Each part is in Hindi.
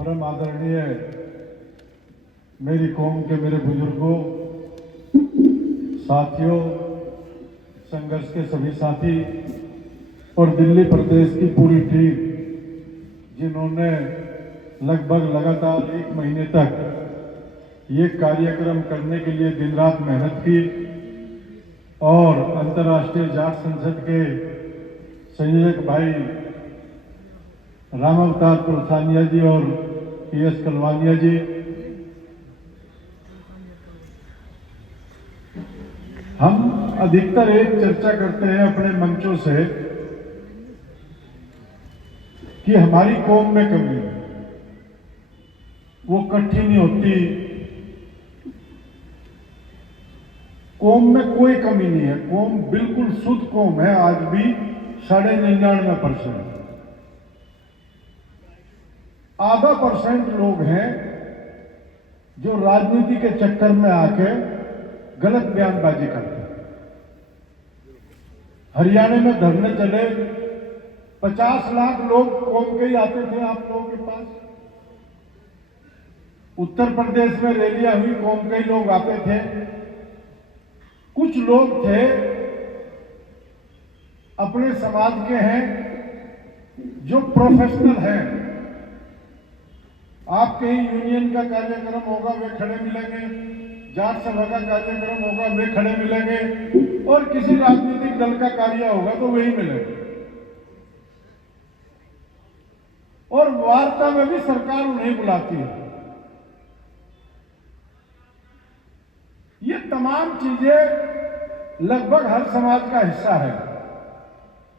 परम आदरणीय मेरी कौम के मेरे बुजुर्गों, साथियों, संघर्ष के सभी साथी और दिल्ली प्रदेश की पूरी टीम, जिन्होंने लगभग लगातार 1 महीने तक ये कार्यक्रम करने के लिए दिन रात मेहनत की और अंतर्राष्ट्रीय जाट संसद के संयोजक भाई राम अवतार पुलसानिया जी और PS कलवानिया जी, हम अधिकतर एक चर्चा करते हैं अपने मंचों से कि हमारी कौम में कमी है, वो इकट्ठी नहीं होती। कौम में कोई कमी नहीं है, कौम बिल्कुल शुद्ध कौम है, आज भी 99.99%। आधा % लोग हैं जो राजनीति के चक्कर में आके गलत बयानबाजी करते हैं। हरियाणा में धरने चले, 50 लाख लोग कौम के ही आते थे आप लोगों के पास। उत्तर प्रदेश में रैलियां हुई, कौम के ही लोग आते थे। कुछ लोग थे अपने समाज के हैं जो प्रोफेशनल हैं, आपके ही यूनियन का कार्यक्रम होगा वे खड़े मिलेंगे, जाट सभा का कार्यक्रम होगा वे खड़े मिलेंगे, और किसी राजनीतिक दल का कार्य होगा तो वही मिलेंगे। और वार्ता में भी सरकार उन्हें बुलाती है। ये तमाम चीजें लगभग हर समाज का हिस्सा है,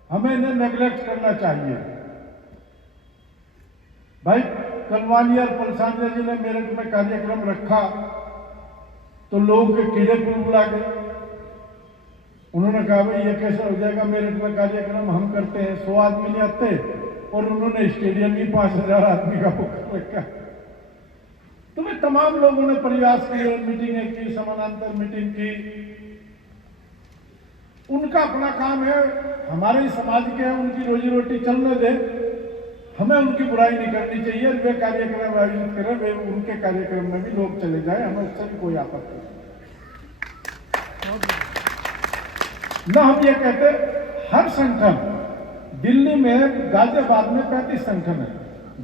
हमें इन्हें नेग्लेक्ट करना चाहिए। भाई कलवानिया और पुलसानिया जी ने मेरठ में कार्यक्रम रखा तो लोग के कीड़े बुला गए। उन्होंने कहा भाई ये कैसे हो जाएगा, मेरठ में कार्यक्रम हम करते हैं, 100 आदमी नहीं आते, और उन्होंने स्टेडियम में 5000 आदमी का बुक कर रखा। तो वे तमाम लोगों ने प्रयास किए, मीटिंगें की, समानांतर मीटिंग की। उनका अपना काम है, हमारे समाज के हैं, उनकी रोजी रोटी चलने दे, हमें उनकी बुराई नहीं करनी चाहिए। वे कार्यक्रम आयोजित करें, वे उनके कार्यक्रम में भी लोग चले जाएं, हमें उससे भी कोई आपत्ति नहीं। ना हम ये कहते हर संगठन, दिल्ली में गाजियाबाद में 35 संगठन है,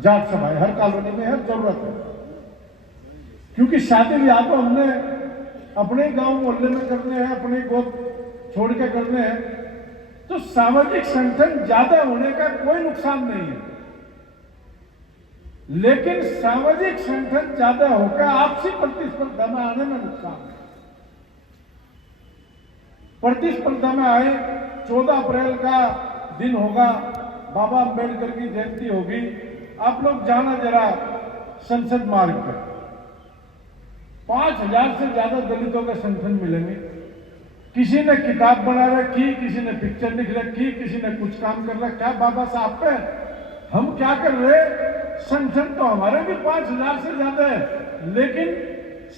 जाट सभाएं हर कॉलोनी में है, जरूरत है। क्योंकि शादी ब्याह तो हमने अपने गांव मोहल्ले में करने हैं, अपने गोद छोड़ के करने हैं, तो सामाजिक संगठन ज्यादा होने का कोई नुकसान नहीं है। लेकिन सामाजिक संगठन ज्यादा होकर आपसी प्रतिस्पर्धा में आने में नुकसान है। प्रतिस्पर्धा में आए, 14 अप्रैल का दिन होगा, बाबा अंबेडकर की जयंती होगी, आप लोग जाना जरा संसद मार्ग पर, 5000 से ज्यादा दलितों के संगठन मिलेंगे। किसी ने किताब बना रखी, किसी ने पिक्चर लिख रखी, किसी ने कुछ काम कर रखा। बाबा साहब पे हम क्या कर रहे, संगठन तो हमारे भी 5000 से ज्यादा है, लेकिन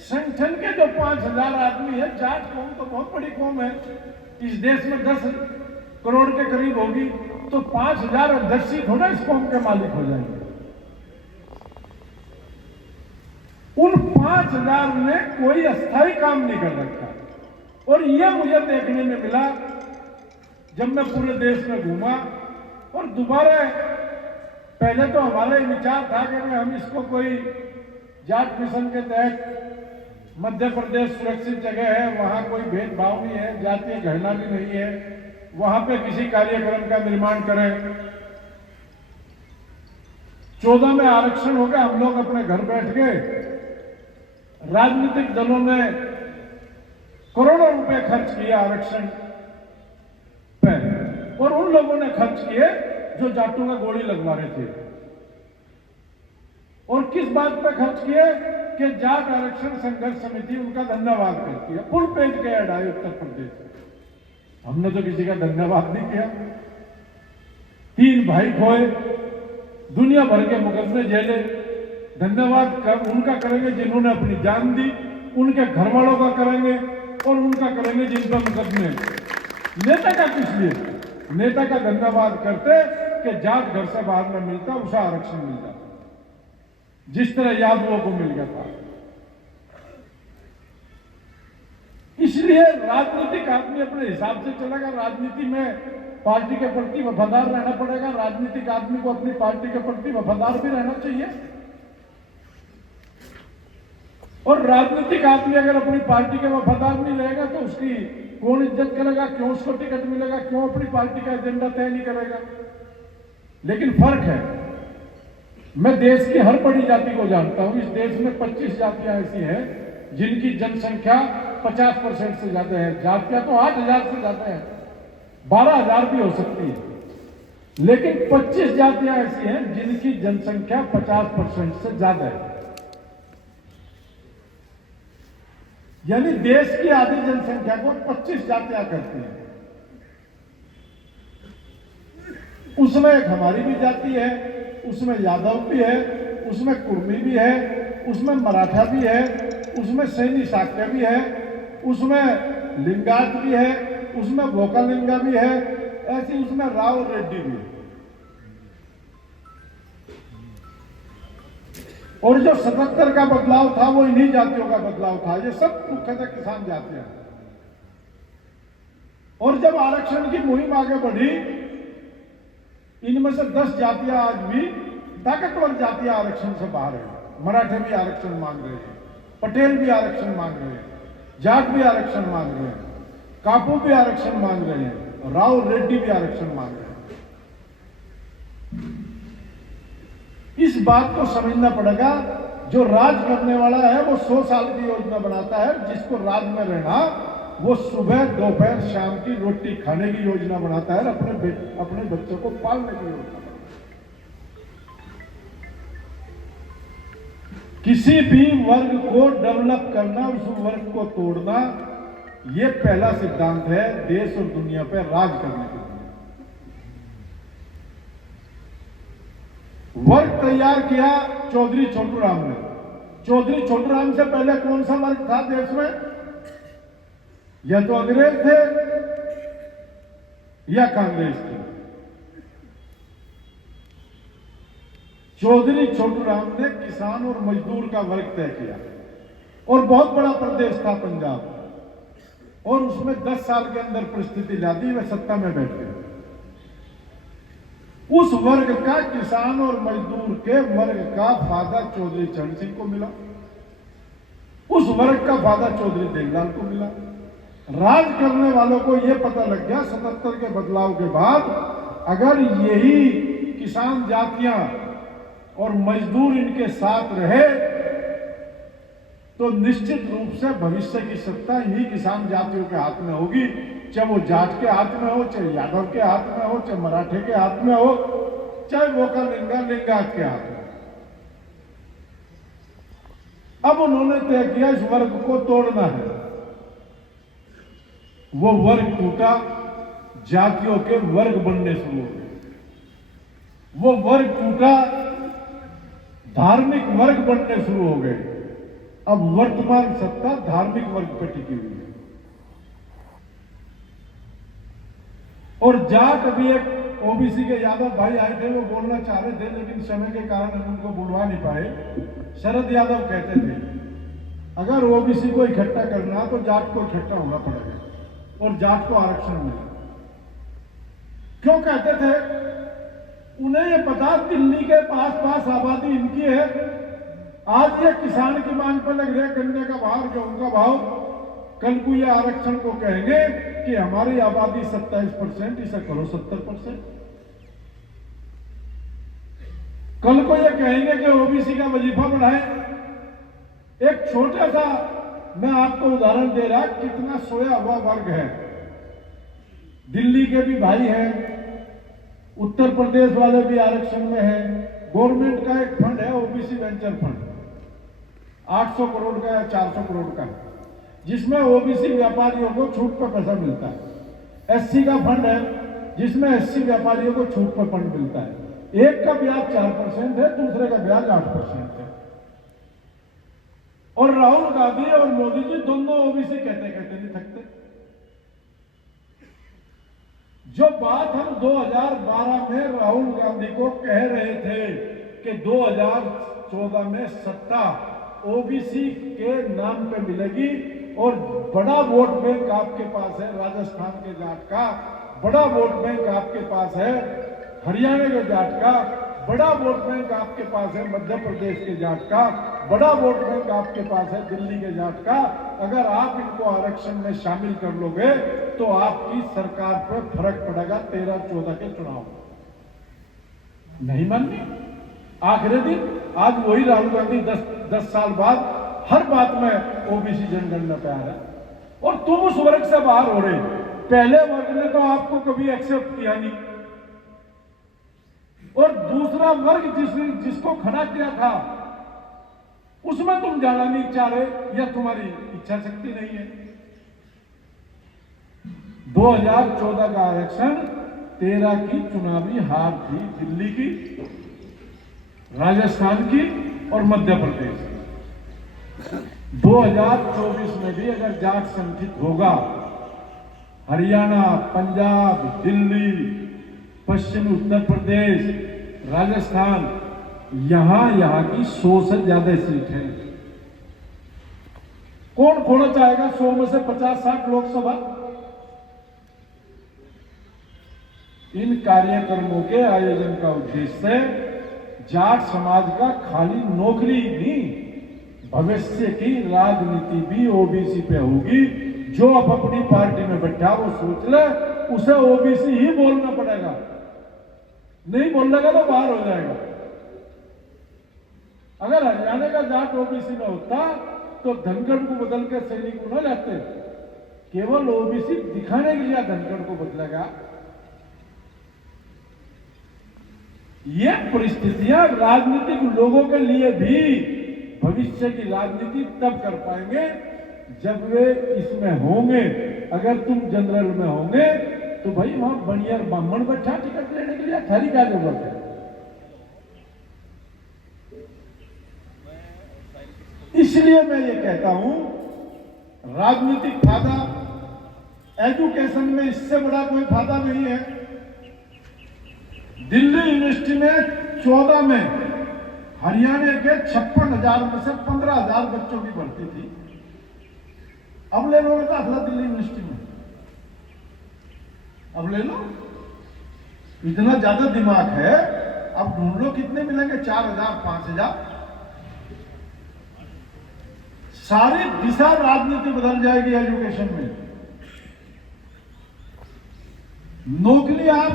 संगठन के जो 5000 आदमी है, जाट कौम तो बहुत बड़ी कौम है, इस देश में 10 करोड़ के करीब होगी, तो 5000 अध्यक्ष ही थोड़ा इस कौम के मालिक हो जाएंगे। उन 5000 ने कोई अस्थायी काम नहीं कर रखा। और यह मुझे देखने में मिला जब मैं पूरे देश में घूमा। और दोबारा पहले तो हमारा ये विचार था कि हम इसको कोई जाट मिशन के तहत, मध्य प्रदेश सुरक्षित जगह है, वहां कोई भेदभाव नहीं है, जातीय घृणा भी नहीं है, वहां पे किसी कार्यक्रम का निर्माण करें। 14 में आरक्षण हो गया, हम लोग अपने घर बैठ गए। राजनीतिक दलों ने करोड़ों रुपए खर्च किए आरक्षण पे, और उन लोगों ने खर्च किए जो जाटों का गोली लगवा रहे थे। और किस बात पे खर्च किए कि जाट आरक्षण संघर्ष समिति उनका धन्यवाद करती है, फुल पेज के ऐड आए उत्तर प्रदेश। हमने तो किसी का धन्यवाद नहीं किया। 3 भाई खोए, दुनिया भर के मुकदमे झेले, धन्यवाद उनका करेंगे जिन्होंने अपनी जान दी, उनके घर वालों का करेंगे, और उनका करेंगे जिन पर मुकदमे। नेता का किस लिए? नेता का धन्यवाद करते कि जाट घर से बाहर न मिलता, उसे आरक्षण मिलता। जिस तरह यादवों को मिल गया था। इसलिए राजनीतिक आदमी अपने हिसाब से चलेगा। राजनीति में पार्टी के प्रति वफादार रहना पड़ेगा। राजनीतिक आदमी को अपनी पार्टी के प्रति वफादार भी रहना चाहिए। और राजनीतिक आदमी अगर अपनी पार्टी के वफादार नहीं रहेगा तो उसकी कौन इज्जत करेगा, क्यों उसको टिकट मिलेगा, क्यों अपनी पार्टी का एजेंडा तय नहीं करेगा। लेकिन फर्क है, मैं देश की हर बड़ी जाति को जानता हूं। इस देश में 25 जातियां ऐसी हैं जिनकी जनसंख्या 50% से ज्यादा है। जातियां तो 8,000 से ज्यादा है, 12,000 भी हो सकती है, लेकिन 25 जातियां ऐसी हैं जिनकी जनसंख्या 50% से ज्यादा है। यानी देश की आधी जनसंख्या को 25 जातियां करती हैं। उसमें एक हमारी भी जाति है, उसमें यादव भी है, उसमें कुर्मी भी है, उसमें मराठा भी है, उसमें सैनी शाक्य भी है, उसमें लिंगायत भी है, उसमें वोकालिंगा भी है, ऐसी उसमें राव रेड्डी भी है। और जो 77 का बदलाव था वो इन्हीं जातियों का बदलाव था। ये सब मुख्यतः किसान जातियां। और जब आरक्षण की मुहिम आगे बढ़ी, इनमें से 10 जातियां आज भी ताकतवर जातियां आरक्षण से बाहर है। मराठे भी आरक्षण मांग रहे हैं, पटेल भी आरक्षण मांग रहे हैं, जाट भी आरक्षण मांग रहे हैं, कापू भी आरक्षण मांग रहे हैं, राव रेड्डी भी आरक्षण मांग रहे हैं। इस बात को समझना पड़ेगा, जो राज करने वाला है वो 100 साल की योजना बनाता है। जिसको राज में रहना वो सुबह दोपहर शाम की रोटी खाने की योजना बनाता है, अपने बच्चों को पालने की योजना बनाता है। किसी भी वर्ग को डेवलप करना, उस वर्ग को तोड़ना, यह पहला सिद्धांत है देश और दुनिया पर राज करने के लिए। वर्ग तैयार किया चौधरी छोटूराम ने। चौधरी छोटूराम से पहले कौन सा वर्ग था देश में? या तो अंग्रेज थे या कांग्रेस थे। चौधरी छोटूराम ने किसान और मजदूर का वर्ग तय किया। और बहुत बड़ा प्रदेश था पंजाब, और उसमें 10 साल के अंदर परिस्थिति ला दी, वे सत्ता में बैठ गए। उस वर्ग का, किसान और मजदूर के वर्ग का फायदा चौधरी चरण सिंह को मिला, उस वर्ग का फायदा चौधरी देवलाल को मिला। राज करने वालों को यह पता लग गया 77 के बदलाव के बाद, अगर यही किसान जातियां और मजदूर इनके साथ रहे तो निश्चित रूप से भविष्य की सत्ता इन्हीं किसान जातियों के हाथ में होगी। चाहे वो जाट के हाथ में हो, चाहे यादव के हाथ में हो, चाहे मराठे के हाथ में हो, चाहे वोकालिंगा लिंगायत के हाथ में। अब उन्होंने तय किया इस वर्ग को तोड़ना है। वो वर्ग टूटा, जातियों के वर्ग बनने शुरू हो गए। वो वर्ग टूटा, धार्मिक वर्ग बनने शुरू हो गए। अब वर्तमान सत्ता धार्मिक वर्ग पर टिकी हुई है। और जाट, अभी एक ओबीसी के यादव भाई आए थे, वो बोलना चाह रहे थे, लेकिन समय के कारण हम उनको बुलवा नहीं पाए। शरद यादव कहते थे अगर ओबीसी को इकट्ठा करना तो जाट को इकट्ठा होना पड़ेगा और जाट को आरक्षण मिला। क्यों कहते थे? उन्हें यह पता दिल्ली के पास आबादी इनकी है। आज ये किसान की मांग पर लग रहे, गन्ने का भाव, गेहूं का भाव, कल को ये आरक्षण को कहेंगे कि हमारी आबादी 27%, इसे करो 70%। कल को ये कहेंगे कि ओबीसी का वजीफा बढ़ाए। एक छोटा सा मैं आपको उदाहरण दे रहा, कितना सोया हुआ वर्ग है। दिल्ली के भी भाई हैं, उत्तर प्रदेश वाले भी आरक्षण में हैं। गवर्नमेंट का एक फंड है ओबीसी वेंचर फंड, 800 करोड़ का या 400 करोड़ का, जिसमें ओबीसी व्यापारियों को छूट पर पैसा मिलता है। एससी का फंड है जिसमें एससी व्यापारियों को छूट पर फंड मिलता है। एक का ब्याज 4% है, दूसरे का ब्याज 8% है। और राहुल गांधी और मोदी जी दोनों ओबीसी कहते नहीं थकते। जो बात हम 2012 में राहुल गांधी को कह रहे थे कि 2014 में सत्ता ओबीसी के नाम पे मिलेगी और बड़ा वोट बैंक आपके पास है राजस्थान के जाट का, बड़ा वोट बैंक आपके पास है हरियाणा के जाट का, बड़ा वोट बैंक आपके पास है मध्य प्रदेश के जाट का, बड़ा वोट बैंक आपके पास है दिल्ली के जाट का। अगर आप इनको आरक्षण में शामिल कर लोगे तो आपकी सरकार पर फर्क पड़ेगा 13-14 के चुनाव। नहीं माननी? आखिरी दिन आज वही राहुल गांधी 10 साल बाद हर बात में ओबीसी जनगणना पे आ रहा है और तुम उस वर्ग से बाहर हो रहे। पहले वर्ग ने तो आपको कभी एक्सेप्ट किया नहीं और दूसरा वर्ग जिसको खड़ा किया था उसमें तुम जाना नहीं चाह रहे या तुम्हारी इच्छा शक्ति नहीं है। 2014 का आरक्षण 13 की चुनावी हार थी, दिल्ली की, राजस्थान की और मध्य प्रदेश की। 2024 में भी अगर जाट संगठित होगा, हरियाणा, पंजाब, दिल्ली, पश्चिमी उत्तर प्रदेश, राजस्थान, यहां की 100 से ज्यादा सीट है। कौन खोना चाहेगा 100 में से 50-60 लोकसभा? इन कार्यक्रमों के आयोजन का उद्देश्य जाट समाज का खाली नौकरी नहीं, भविष्य की राजनीति भी ओबीसी पे होगी। जो अब अपनी पार्टी में बैठा वो सोच ले उसे ओबीसी ही बोलना पड़ेगा, नहीं बोलेगा तो बाहर हो जाएगा। अगर हरियाणा का जाट ओबीसी में होता तो धनखड़ को बदल के सैनिक को न लाते, केवल ओबीसी दिखाने के लिए धनखड़ को बदलेगा। ये परिस्थितियां राजनीतिक लोगों के लिए भी भविष्य की राजनीति तब कर पाएंगे जब वे इसमें होंगे। अगर तुम जनरल में होंगे तो भाई वहां बनियर ब्राह्मण बैठा टिकट लेने के लिए, थारी क्या जरूरत है? इसलिए मैं ये कहता हूं राजनीतिक फायदा एजुकेशन में इससे बड़ा कोई फायदा नहीं है। दिल्ली यूनिवर्सिटी में 14 में हरियाणा के 56,000 में से 15,000 बच्चों की भर्ती थी। अब ले लो दाखिला दिल्ली यूनिवर्सिटी में, अब ले लो। इतना ज्यादा दिमाग है, अब ढूंढ लो कितने मिलेंगे, 4,000, 5,000। सारी दिशा राजनीति बदल जाएगी एजुकेशन में। नौकरी आप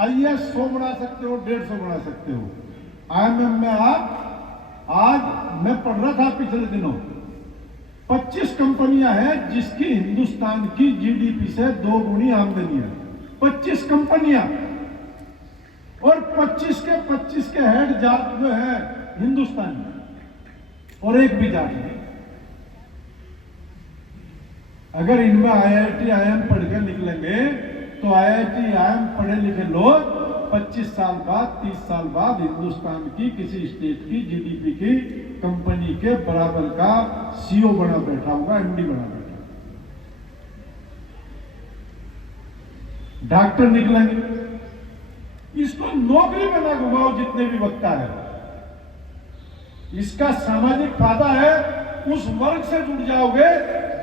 IAS 100 बना सकते हो, 150 बना सकते हो। IMM में आप आज मैं पढ़ रहा था पिछले दिनों 25 कंपनियां हैं जिसकी हिंदुस्तान की जीडीपी से 2 गुनी आमदनी है। 25 कंपनियां और 25 के हेड जाट में है हिंदुस्तानी और एक भी जाट नहीं। अगर इनमें IIT IIM पढ़ के निकलेंगे तो IIT IIM पढ़े लिखे लोग 25 साल बाद, 30 साल बाद हिंदुस्तान की किसी स्टेट की जीडीपी की कंपनी के बराबर का CEO बना बैठा होगा, MD बना बैठा। डॉक्टर निकलेंगे। इसको नौकरी में ना घुमाओ जितने भी वक्ता है। इसका सामाजिक फायदा है, उस वर्ग से जुड़ जाओगे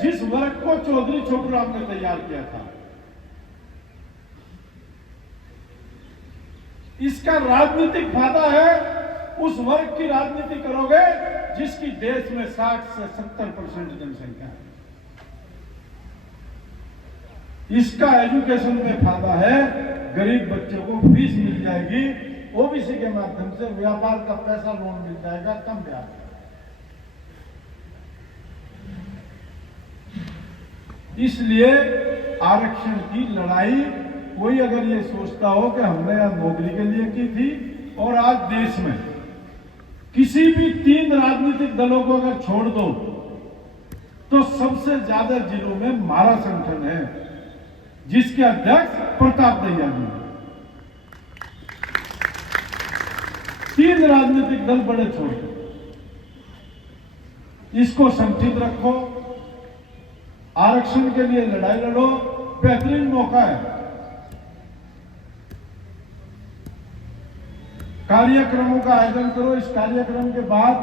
जिस वर्ग को चौधरी छोटूराम ने तैयार किया था। इसका राजनीतिक फायदा है, उस वर्ग की राजनीति करोगे जिसकी देश में 60 से 70% जनसंख्या है। इसका एजुकेशन में फायदा है, गरीब बच्चों को फीस मिल जाएगी, ओबीसी के माध्यम से व्यापार का पैसा लोन मिल जाएगा कम ब्याज। इसलिए आरक्षण की लड़ाई कोई अगर ये सोचता हो कि हमने यह नौकरी के लिए की थी, और आज देश में किसी भी 3 राजनीतिक दलों को अगर छोड़ दो तो सबसे ज्यादा जिलों में हमारा संगठन है जिसके अध्यक्ष प्रताप दहिया जी। 3 राजनीतिक दल बड़े छोड़ दो, इसको संगठित रखो, आरक्षण के लिए लड़ाई लड़ो, बेहतरीन मौका है। कार्यक्रमों का आयोजन करो। इस कार्यक्रम के बाद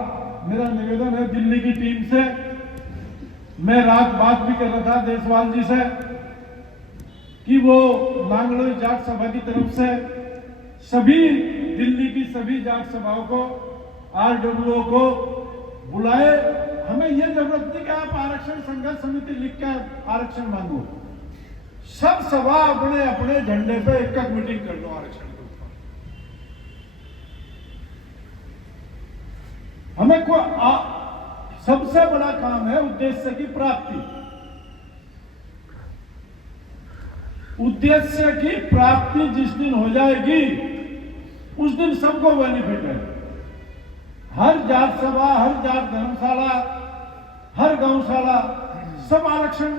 मेरा निवेदन है दिल्ली की टीम से, मैं रात बात भी कर रहा था देशवाल जी से कि वो मांगलोई जाट सभा की तरफ से सभी दिल्ली की सभी जाट सभाओं को, आरडब्ल्यूओ को बुलाए। हमें यह जरूरत नहीं कि आप आरक्षण संघर्ष समिति लिख के आरक्षण मांगो, सब सभा अपने अपने झंडे पे एक मीटिंग कर लो आरक्षण के ऊपर। हमें सबसे बड़ा काम है उद्देश्य की प्राप्ति। उद्देश्य की प्राप्ति जिस दिन हो जाएगी उस दिन सबको बेनिफिट है। हर जाट सभा, हर जाट धर्मशाला, हर गौशाला सब आरक्षण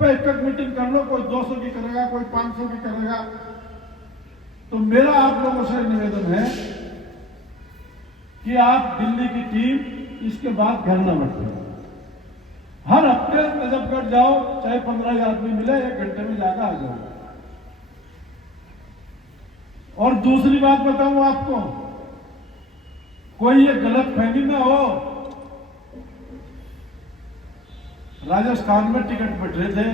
पे एक मीटिंग कर लो। कोई 200 की करेगा, कोई 500 की करेगा। तो मेरा आप लोगों से निवेदन है कि आप दिल्ली की टीम इसके बाद घर न बैठे, हर हफ्ते नजफगढ़ जाओ, चाहे 15 आदमी मिले, 1 घंटे में जाकर आ जाओ। और दूसरी बात बताऊं आपको, कोई ये गलत फहमी ना हो, राजस्थान में टिकट बट रहे थे,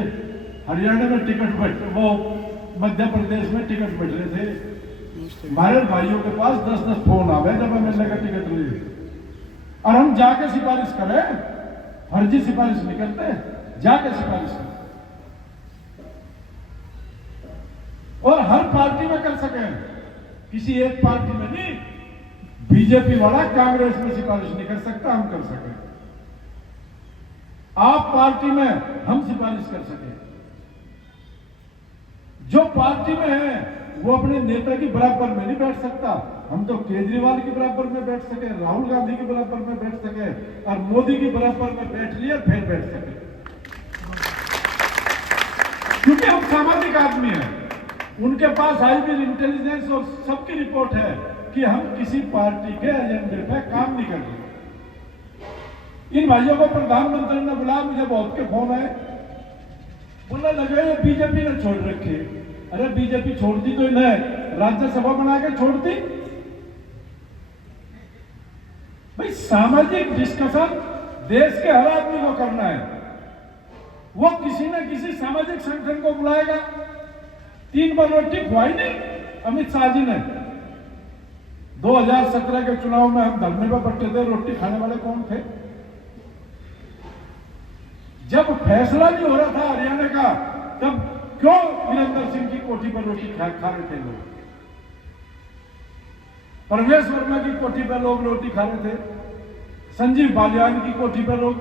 हरियाणा में टिकट बट, वो मध्य प्रदेश में टिकट बट रहे थे। हमारे भाइयों के पास 10-10 फोन आवे जब एमएलए का टिकट लिए, और हम जाके सिफारिश करें, फर्जी सिफारिश नहीं करते, जाके सिफारिश करें। और हर पार्टी में कर सके, किसी एक पार्टी में नहीं। बीजेपी वाला कांग्रेस में सिफारिश नहीं कर सकता, हम कर सके। आप पार्टी में, हम सिफारिश कर सके। जो पार्टी में है वो अपने नेता की बराबर में नहीं बैठ सकता। हम तो केजरीवाल के बराबर में बैठ सके, राहुल गांधी के बराबर में बैठ सके, और मोदी के बराबर में बैठ लिया फिर बैठ सके, क्योंकि हम सामाजिक आदमी हैं। उनके पास हाईवे इंटेलिजेंस और सबकी रिपोर्ट है कि हम किसी पार्टी के एजेंडे पे काम नहीं कर रहे। इन भाइयों को प्रधानमंत्री ने बुलाया, मुझे बहुत के फोन आए, बोलने लगे ये बीजेपी ने छोड़ रखे। अरे बीजेपी छोड़ती तो इन्हें राज्यसभा बना के छोड़ती। भाई सामाजिक डिस्कशन देश के हर आदमी को करना है, वो किसी न किसी सामाजिक संगठन को बुलाएगा। 3 बार रोटी खुआई नहीं अमित शाह जी ने। 2017 के चुनाव में हम धरने पर बैठे थे, रोटी खाने वाले कौन थे? जब फैसला नहीं हो रहा था हरियाणा का, तब क्यों वीरेंद्र सिंह की कोठी पर रोटी खा रहे थे लोग? परवेश वर्मा की कोठी पर लोग रोटी खा रहे थे, संजीव बालियान की कोठी पर लोग,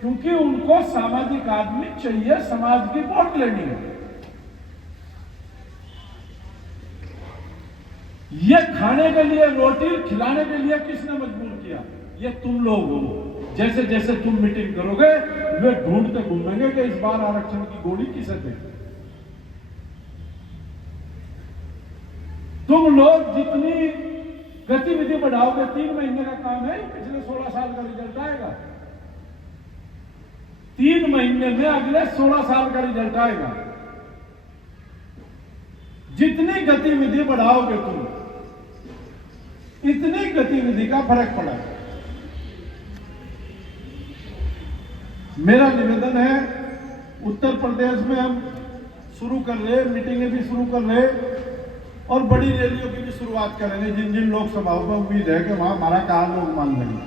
क्योंकि उनको सामाजिक आदमी चाहिए, समाज की वोट लेनी है। ये खाने के लिए, रोटी खिलाने के लिए किसने मजबूर किया? ये तुम लोग हो। जैसे जैसे तुम मीटिंग करोगे वे ढूंढते घूमेंगे कि इस बार आरक्षण की गोली किसे दे। तुम लोग जितनी गतिविधि बढ़ाओगे, 3 महीने का काम है, पिछले 16 साल का रिजल्ट आएगा। 3 महीने में अगले 16 साल का रिजल्ट आएगा। जितनी गतिविधि बढ़ाओगे तुम, इतनी गतिविधि का फर्क पड़ेगा। मेरा निवेदन है, उत्तर प्रदेश में हम शुरू कर रहे, मीटिंगें भी शुरू कर रहे और बड़ी रैलियों की भी शुरुआत करेंगे। जिन जिन लोकसभाओं में उम्मीद है कि वहां हमारा काम लोग मान लेंगे।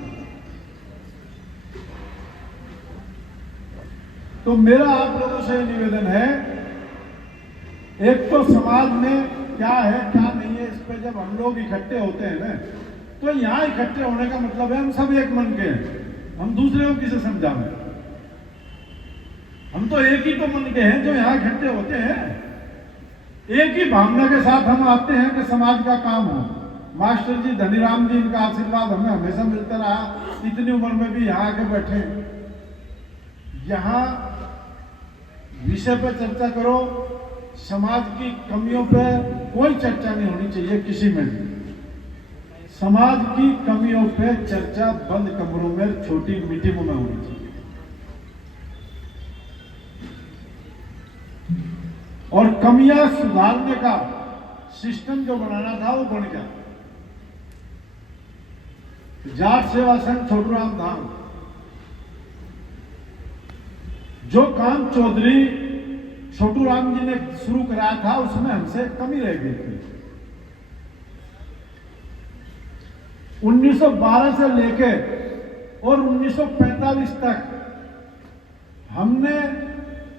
तो मेरा आप लोगों से निवेदन है, एक तो समाज में क्या है क्या नहीं है, इस पर जब हम लोग इकट्ठे होते हैं ना, तो यहां इकट्ठे होने का मतलब है हम सब एक मन के हैं। हम दूसरे को किसे समझाएं? हम तो एक ही तो मन के हैं जो यहां इकट्ठे होते हैं। एक ही भावना के साथ हम आते हैं कि समाज का काम हो। मास्टर जी धनीराम जी, इनका आशीर्वाद हमें हमेशा मिलता रहा, इतनी उम्र में भी यहाँ आके बैठे। यहाँ विषय पर चर्चा करो, समाज की कमियों पे कोई चर्चा नहीं होनी चाहिए किसी में भी। समाज की कमियों पे चर्चा बंद कमरों में, छोटी मीटिंगों में होनी चाहिए। और कमियां सुधारने का सिस्टम जो बनाना था वो बन गया। जाट सेवा संघ छोटूराम धाम, जो काम चौधरी छोटूराम जी ने शुरू कराया था उसमें हमसे कमी रह गई थी। 1912 से लेकर और 1945 तक हमने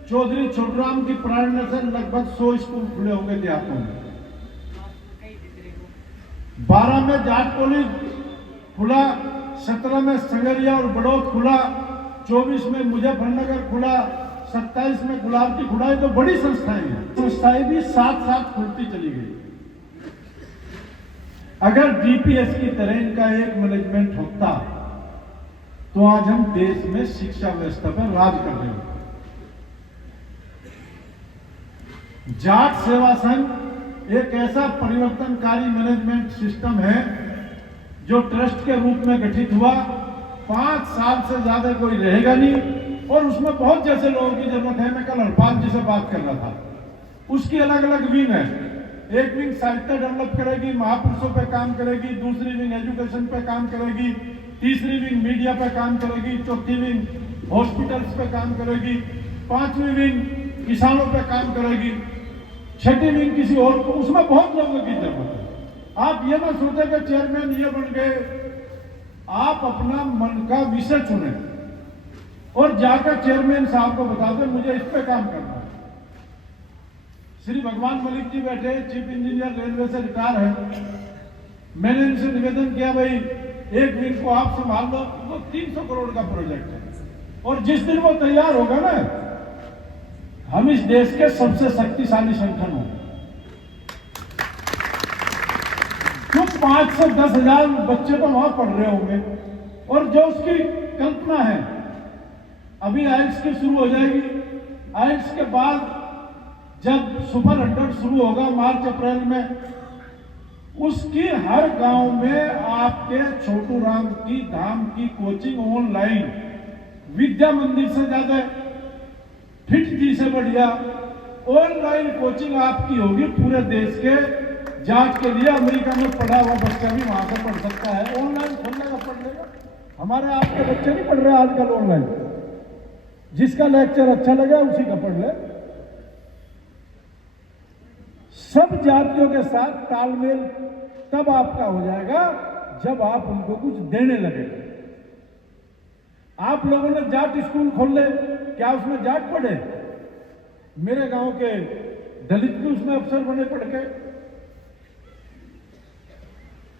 चौधरी छोटूराम की प्रेरणा से लगभग 100 स्कूल खुले होंगे देहातों में। 12 में जाट कॉलेज खुला, 17 में संगरिया और बड़ौद खुला, 24 में मुजफ्फरनगर खुला, 27 में गुलाबती खुला। ये तो बड़ी संस्थाएं हैं। संस्थाएं भी साथ साथ खुलती चली गई। अगर डीपीएस की तरह इनका एक मैनेजमेंट होता तो आज हम देश में शिक्षा व्यवस्था पर राज कर रहे होते। जाट सेवा संघ एक ऐसा परिवर्तनकारी मैनेजमेंट सिस्टम है जो ट्रस्ट के रूप में गठित हुआ। 5 साल से ज्यादा कोई रहेगा नहीं और उसमें बहुत जैसे लोगों की जरूरत है। मैं कल हरपाल जी से बात कर रहा था। उसकी अलग अलग विंग है। एक विंग साहित्य डेवलप करेगी, महापुरुषों पे काम करेगी, दूसरी विंग एजुकेशन पे काम करेगी, तीसरी विंग मीडिया पे काम करेगी, चौथी विंग हॉस्पिटल्स पे काम करेगी, 5वीं विंग किसानों पे काम करेगी, 6ठी विंग किसी और को। उसमें बहुत लोगों की जरूरत है। आप ये ना सोचे कि चेयरमैन ये बन गए। आप अपना मन का विषय चुने और जाकर चेयरमैन साहब को बता दें मुझे इस पे काम करना है। श्री भगवान मलिक जी बैठे, चीफ इंजीनियर रेलवे से रिटायर है। मैंने इनसे निवेदन किया भाई एक विंग को आप संभाल लो। वो 300 करोड़ का प्रोजेक्ट है और जिस दिन वो तैयार होगा ना हम इस देश के सबसे शक्तिशाली संगठन होंगे। जो 5 से 10 हजार बच्चे तो वहां पढ़ रहे होंगे और जो उसकी कल्पना है अभी आइल्स की शुरू हो जाएगी। आइल्स के बाद जब सुपर 100 शुरू होगा मार्च अप्रैल में, उसकी हर गांव में आपके छोटूराम की धाम की कोचिंग ऑनलाइन, विद्या मंदिर से ज्यादा, फिट जी से बढ़िया ऑनलाइन कोचिंग आपकी होगी पूरे देश के जाट के लिए। अमेरिका में पढ़ा हुआ बच्चा भी वहां से पढ़ सकता है। ऑनलाइन खोलेगा पढ़ लेगा। हमारे आपके बच्चे नहीं पढ़ रहे आजकल ऑनलाइन। जिसका लेक्चर अच्छा लगा उसी का पढ़ ले। सब जातियों के साथ तालमेल तब आपका हो जाएगा जब आप उनको कुछ देने लगे। आप लोगों ने जाट स्कूल खोल ले, क्या उसमें जाट पढ़े? मेरे गांव के दलित भी उसमें अफसर बने पढ़ के,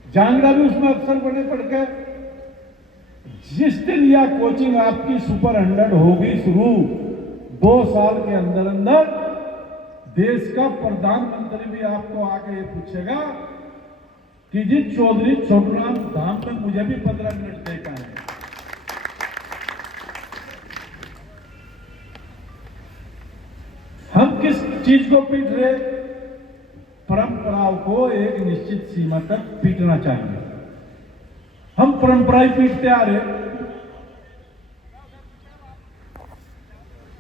जांगड़ा भी उसमें अफसर बने पढ़ के। जिस दिन यह कोचिंग आपकी सुपर 100 होगी शुरू, 2 साल के अंदर अंदर देश का प्रधानमंत्री भी आपको आके ये पूछेगा कि जी चौधरी छोटूराम धाम में मुझे भी 15 मिनट देखा है। हम किस चीज को पीट रहे? परंपराओं को एक निश्चित सीमा तक पीटना चाहिए। हम परंपराएं पीटते आ रहे।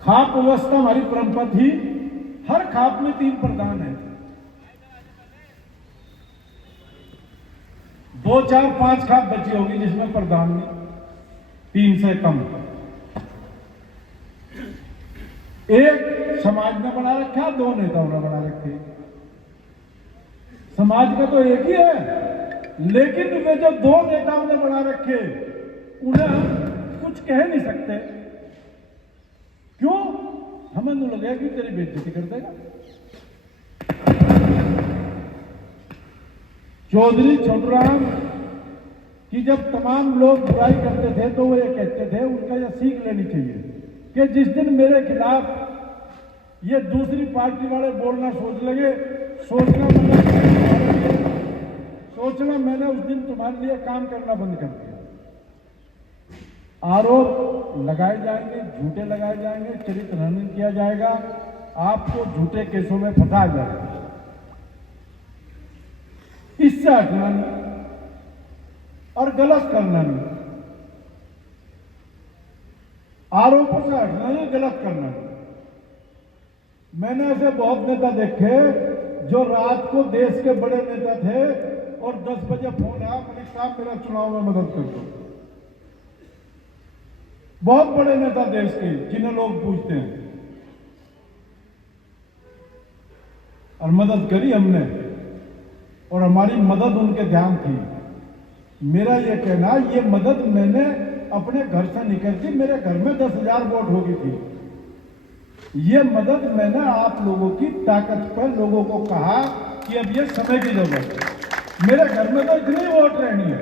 खाप व्यवस्था हमारी परंपरा थी। हर खाप में 3 प्रधान है। 2, 4, 5 खाप बची होगी जिसमें प्रधान नहीं, 3 से कम। एक समाज ने बना रखा, 2 नेताओं ने बना रखे। समाज का तो एक ही है, लेकिन वे जो 2 नेताओं ने बना रखे उन्हें हम कुछ कह नहीं सकते। क्यों? हमें तो लगेगा कि तेरी बेइज्जती कर देगा। चौधरी छोटूराम की जब तमाम लोग बुराई करते थे तो वो ये कहते थे, उनका यह सीख लेनी चाहिए कि जिस दिन मेरे खिलाफ ये दूसरी पार्टी वाले बोलना सोच लगे, सोचना मैंने उस दिन तुम्हारे लिए काम करना बंद कर दिया। आरोप लगाए जाएंगे, झूठे लगाए जाएंगे, चरित्र हनन किया जाएगा, आपको झूठे केसों में फंसाया जाएगा। इससे हटना नहीं और गलत करना नहीं। आरोपों से हटना नहीं, गलत करना नहीं। मैंने ऐसे बहुत नेता देखे जो रात को देश के बड़े नेता थे और 10 बजे फोन आया, मलिक साहब मेरा चुनाव में मदद कर दो। बहुत बड़े नेता देश के जिन्हें लोग पूछते हैं, और मदद करी हमने, और हमारी मदद उनके ध्यान थी। मेरा ये कहना, ये मदद मैंने अपने घर से निकल थी, मेरे घर में 10,000 वोट हो गई थी। ये मदद मैंने आप लोगों की ताकत पर लोगों को कहा कि अब ये समय की जरूरत है। मेरे घर में तो इतनी वोट रहनी है,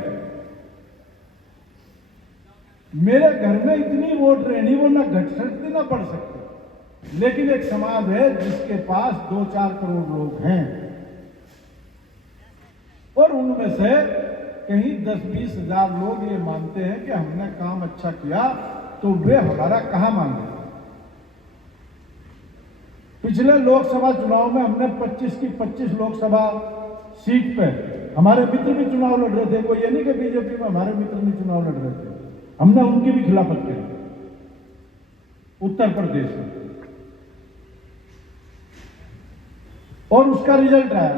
मेरे घर में इतनी वोट रहनी, वो ना घट सकती ना बढ़ सकती। लेकिन एक समाज है जिसके पास 2-4 करोड़ लोग हैं, और उनमें से कहीं 10-20 हजार लोग ये मानते हैं कि हमने काम अच्छा किया, तो वे हमारा कहां मांगे। पिछले लोकसभा चुनाव में हमने 25 की 25 लोकसभा सीट पे हमारे मित्र भी चुनाव लड़ रहे थे। कोई ये नहीं कि बीजेपी में हमारे मित्र भी चुनाव लड़ रहे थे, हमने उनकी भी खिलाफत करी उत्तर प्रदेश में, और उसका रिजल्ट आया।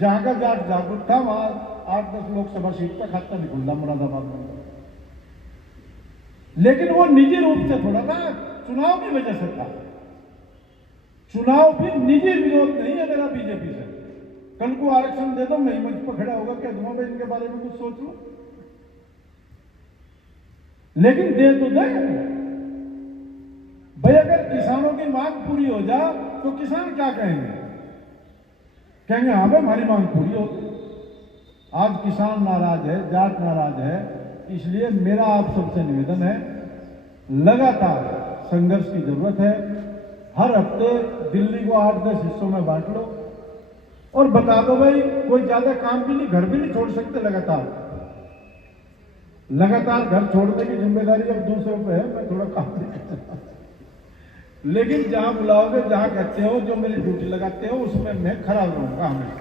जहां का जाट जागरूक था, वहां 8-10 लोकसभा सीट पर खाता नहीं खुलता मुरादाबाद में। लेकिन वो निजी रूप से थोड़ा था, चुनाव की वजह से था। चुनाव भी निजी विरोध नहीं है मेरा बीजेपी से। कल को आरक्षण दे दो, मैं मंच पर खड़ा होगा, क्या दूंगा इनके बारे में कुछ सोच लो, लेकिन दे तो दे भाई। अगर किसानों की मांग पूरी हो जाए तो किसान क्या कहेंगे? कहेंगे हाँ भाई हमारी मांग पूरी हो। आज किसान नाराज है, जाट नाराज है, इसलिए मेरा आप सबसे निवेदन है, लगातार संघर्ष की जरूरत है। हर हफ्ते दिल्ली को 8-10 हिस्सों में बांट लो और बता दो भाई, कोई ज्यादा काम भी नहीं, घर भी नहीं छोड़ सकते। लगातार घर छोड़ने की जिम्मेदारी अब दूसरों पे है, मैं थोड़ा काम नहीं करता। लेकिन जहां बुलाओगे, जहां कहते हो, जो मेरी ड्यूटी लगाते हो, उसमें मैं खड़ा रहूंगा। हमें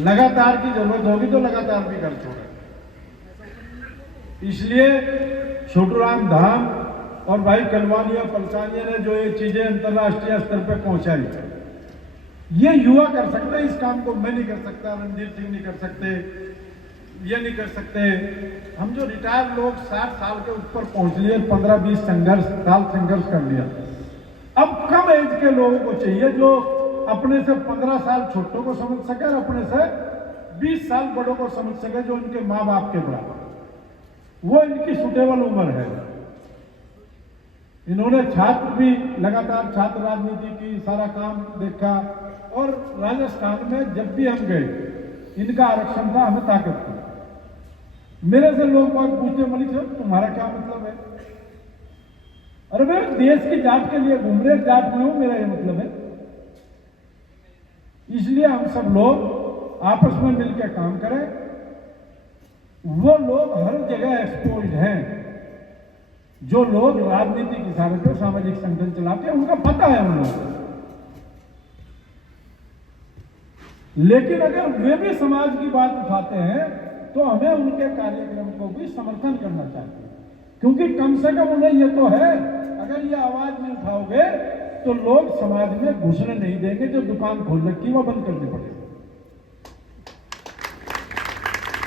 लगातार की जरूरत होगी तो लगातार भी घर छोड़े। इसलिए छोटूराम धाम और भाई कलवानिया पलसानिया ने जो ये चीजें अंतर्राष्ट्रीय स्तर पर पहुंचाई, ये युवा कर सकते हैं। इस काम को मैं नहीं कर सकता, रणजीत सिंह नहीं कर सकते, ये नहीं कर सकते। हम जो रिटायर लोग 60 साल के ऊपर पहुंच लिए, 15-20 साल संघर्ष कर लिया। अब कम एज के लोगों को चाहिए जो अपने से 15 साल छोटों को समझ सके और अपने से 20 साल बड़ों को समझ सके, जो उनके माँ बाप के बराबर। वो इनकी सुटेबल उम्र है। इन्होंने छात्र भी लगातार छात्र राजनीति की सारा काम देखा, और राजस्थान में जब भी हम गए, इनका आरक्षण था, हमें ताकत थी। मेरे से लोग बात पूछते, मलिक साहब तुम्हारा क्या मतलब है? अरे मैं देश की जाट के लिए घूम रहे, जाट में हूं, मेरा ये मतलब है। इसलिए हम सब लोग आपस में मिलकर काम करें। वो लोग हर जगह एक्सपोज्ड हैं, जो लोग राजनीतिक इशारे पर सामाजिक संगठन चलाते हैं, उनका पता है उन लोगों को। लेकिन अगर वे भी समाज की बात उठाते हैं तो हमें उनके कार्यक्रम को भी समर्थन करना चाहिए, क्योंकि कम से कम उन्हें यह तो है, अगर ये आवाज नहीं उठाओगे तो लोग समाज में घुसने नहीं देंगे। जो दुकान खोल रखी वो बंद करनी पड़ेगी।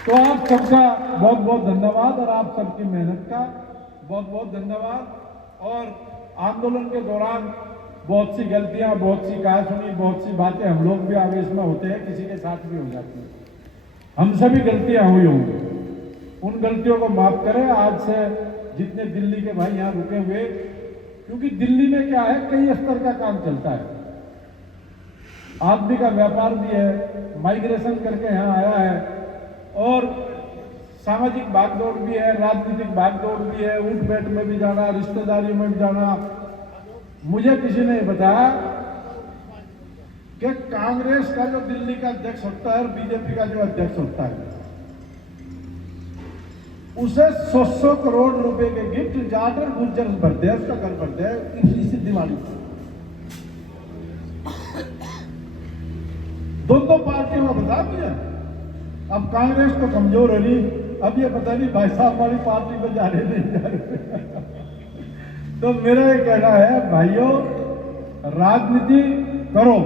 तो आप सबका बहुत बहुत धन्यवाद, और आप सबकी मेहनत का बहुत बहुत धन्यवाद। और आंदोलन के दौरान बहुत सी गलतियां, बहुत सी कहा सुनी, बहुत सी बातें, हम लोग भी आवेश में होते हैं, किसी के साथ भी हो जाती है, हमसे भी गलतियां हुई होंगी। उन गलतियों को माफ करें। आज से जितने दिल्ली के भाई यहाँ रुके हुए, क्योंकि दिल्ली में क्या है, कई स्तर का काम चलता है। आदमी का व्यापार भी है, माइग्रेशन करके यहाँ आया है, और सामाजिक भागदौड़ भी है, राजनीतिक भागदौड़ भी है, उठ बैठ में भी जाना, रिश्तेदारियों में भी जाना। मुझे किसी ने बताया कि कांग्रेस का जो दिल्ली का अध्यक्ष होता है और बीजेपी का जो अध्यक्ष होता है, उसे 100 करोड़ रुपए के गिफ्ट जाट और गुज्जर भरते हैं, उसका घर भरते हैं इसी दिवाली पर। दोनों पार्टियों का बता दिया। अब कांग्रेस तो कमजोर हो रही, अब ये पता नहीं भाई साहब वाली पार्टी में जा रहे नहीं जा रहे। तो मेरा ये कहना है, भाइयों राजनीति करो,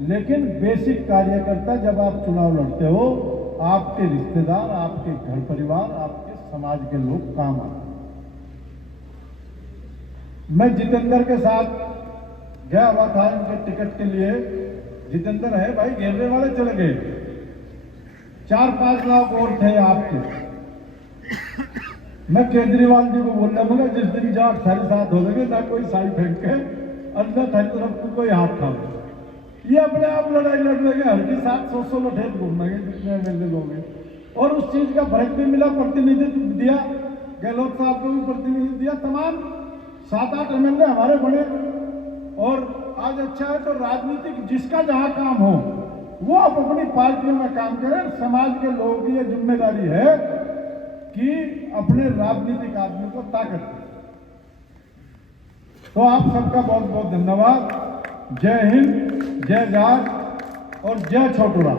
लेकिन बेसिक कार्यकर्ता जब आप चुनाव लड़ते हो, आपके रिश्तेदार, आपके घर परिवार, आपके समाज के लोग काम आते हैं। मैं जितेंद्र के साथ गया हुआ था इनके टिकट के लिए। जितेंद्र है भाई, घेरने वाले चले गए, 4-5 लाख और थे आपके। मैं केजरीवाल जी को बोल रहा, जिस दिन जाट सारी साथ हो गए ना कोई साई फेंक के अंदर थारी तरफ कोई हाथ था। ये अपने आप लड़ाई लड़ लेंगे, हर की साथ 100 लठेत घूमेंगे जितने एमएलए लोग हैं। और उस चीज का फर्क भी मिला, प्रतिनिधित्व दिया, गहलोत साहब को भी प्रतिनिधित्व दिया, तमाम 7-8 एमएलए हमारे बने। और आज अच्छा है तो राजनीतिक जिसका जहां काम हो वो आप अपनी पार्टियों में काम करें। समाज के लोगों की यह जिम्मेदारी है कि अपने राजनीतिक आदमी को ताकत दें। तो आप सबका बहुत बहुत धन्यवाद। जय हिंद, जय जाट और जय छोटूराम।